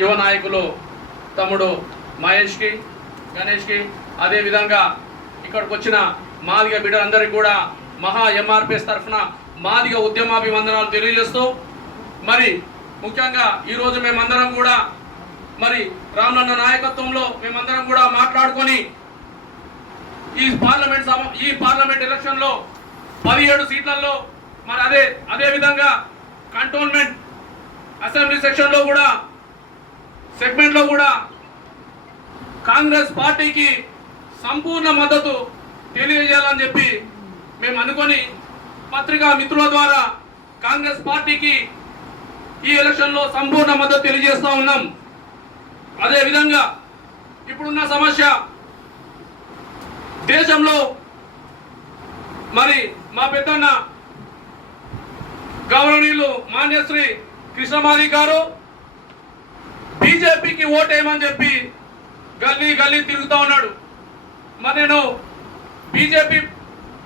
యువ నాయకులు తమ్ముడు మహేష్కి, గణేష్కి, అదేవిధంగా ఇక్కడికి వచ్చిన మాదిగ బిడ్డలందరికీ కూడా మహా ఎంఆర్పిఎస్ తరఫున మాదిగ ఉద్యమాభివందనాలు తెలియజేస్తూ, మరి ముఖ్యంగా ఈరోజు మేమందరం కూడా మరి రామన్న నాయకత్వంలో మేమందరం కూడా మాట్లాడుకొని ఈ పార్లమెంట్ ఎలక్షన్లో 17 సీట్లలో మరి అదే విధంగా కంటోన్మెంట్ అసెంబ్లీ సెక్షన్లో కూడా సెగ్మెంట్లో కూడా కాంగ్రెస్ పార్టీకి సంపూర్ణ మద్దతు తెలియజేయాలని చెప్పి మేము అనుకొని పత్రికా మిత్రుల ద్వారా కాంగ్రెస్ పార్టీకి ఈ ఎలక్షన్లో సంపూర్ణ మద్దతు తెలియజేస్తూ ఉన్నాం. అదేవిధంగా ఇప్పుడున్న సమస్య దేశంలో మరి మా పెద్దన్న గౌరవనీయులు మాన్యశ్రీ కృష్ణమాది గారు బీజేపీకి ఓటేయమని చెప్పి గల్లీ తిరుగుతూ ఉన్నాడు. మరి నేను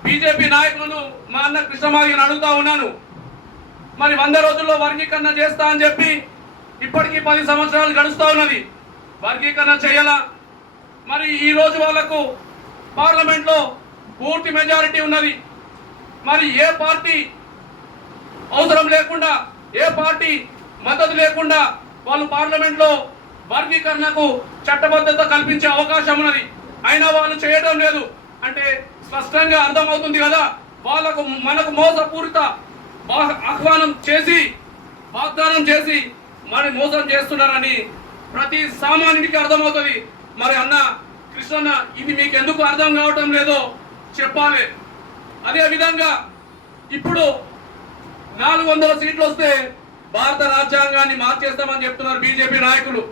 బీజేపీ నాయకులను మా అన్న కృష్ణమాదిని అడుగుతా ఉన్నాను, మరి 100 రోజుల్లో వర్గీకరణ చేస్తా అని చెప్పి ఇప్పటికీ 10 సంవత్సరాలు గడుస్తూ ఉన్నది. వర్గీకరణ చేయాలా? మరి ఈ రోజు వాళ్లకు పార్లమెంట్లో పూర్తి మెజారిటీ ఉన్నది. మరి ఏ పార్టీ అవసరం లేకుండా, ఏ పార్టీ మద్దతు లేకుండా వాళ్ళు పార్లమెంట్లో వర్గీకరణకు చట్టబద్ధత కల్పించే అవకాశం ఉన్నది. అయినా వాళ్ళు చేయడం లేదు అంటే స్పష్టంగా అర్థమవుతుంది కదా, వాళ్ళకు మనకు మోసపూరిత ఆహ్వానం చేసి వాగ్దానం చేసి మరి మోసం చేస్తున్నారని ప్రతి సామాన్యుడికి అర్థమవుతుంది. మరి అన్న కృష్ణన్న, ఇది మీకు ఎందుకు అర్థం కావటం లేదో చెప్పాలి. అదే విధంగా ఇప్పుడు 400 సీట్లు వస్తే భారత రాజ్యాంగాన్ని మార్చేస్తామని చెప్తున్నారు బీజేపీ నాయకులు.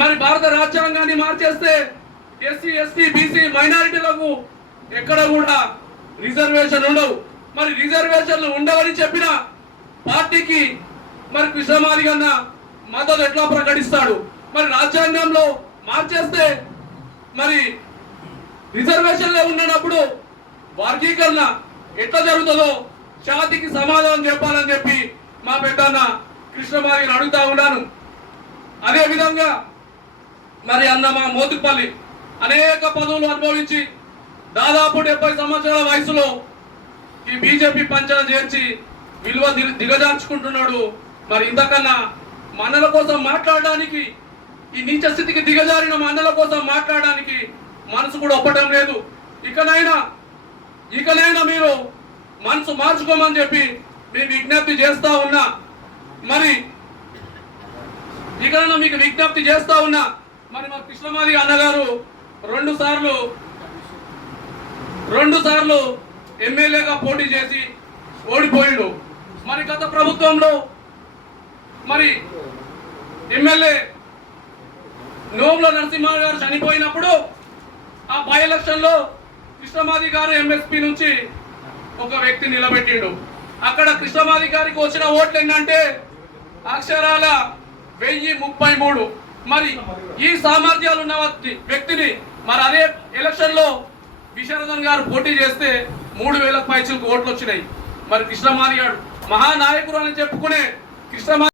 మరి భారత రాజ్యాంగాన్ని మార్చేస్తే ఎస్సీ, ఎస్టీ, బీసీ మైనారిటీలకు ఎక్కడ కూడా రిజర్వేషన్ ఉండవు. మరి రిజర్వేషన్లు ఉండవని చెప్పిన పార్టీకి మరి కృష్ణమాది కన్నా మద్దతు ఎట్లా ప్రకటిస్తాడు? మరి రాజ్యాంగంలో మార్చేస్తే మరి రిజర్వేషన్లే ఉన్నప్పుడు వర్గీకరణ ఎట్లా జరుగుతుందో జాతికి సమాధానం చెప్పాలని చెప్పి మా పెద్దన్న కృష్ణమాదిని అడుగుతా ఉన్నాను. అదే విధంగా మరి అన్న మా మోతుపల్లి అనేక పదవులు అనుభవించి దాదాపు 70 సంవత్సరాల వయసులో ఈ బీజేపీ పంచన చేర్చి విలువ దిగజార్చుకుంటున్నాడు. మరి ఇంతకన్నా మనల కోసం మాట్లాడడానికి, ఈ నీచ స్థితికి దిగజారిన మనల కోసం మాట్లాడడానికి మనసు కూడా ఒప్పటం లేదు. ఇకనైనా మీరు మనసు మార్చుకోమని చెప్పి మేము విజ్ఞప్తి చేస్తా ఉన్నా. మరి ఇకనైనా మీకు విజ్ఞప్తి చేస్తా ఉన్నా. మరి మా కృష్ణమాది అన్నగారు 2 సార్లు ఎమ్మెల్యేగా పోటీ చేసి ఓడిపోయిండు. మరి గత ప్రభుత్వంలో మరి ఎమ్మెల్యే నోముల నరసింహ గారు చనిపోయినప్పుడు ఆ బై ఎలక్షన్లో కృష్ణమాది గారు ఎంఎస్పీ నుంచి ఒక వ్యక్తి నిలబెట్టిండు. అక్కడ కృష్ణమాది గారికి వచ్చిన ఓట్లు ఏంటంటే అక్షరాల 1033. మరి ఈ సామర్థ్యాలు ఉన్న వ్యక్తిని మరి అదే ఎలక్షన్ లో విశారదన్ గారు పోటీ చేస్తే 3000 పైచులకు ఓట్లు వచ్చినాయి. మరి కృష్ణమాది గారు మహానాయకుడు అని చెప్పుకునే కృష్ణమాది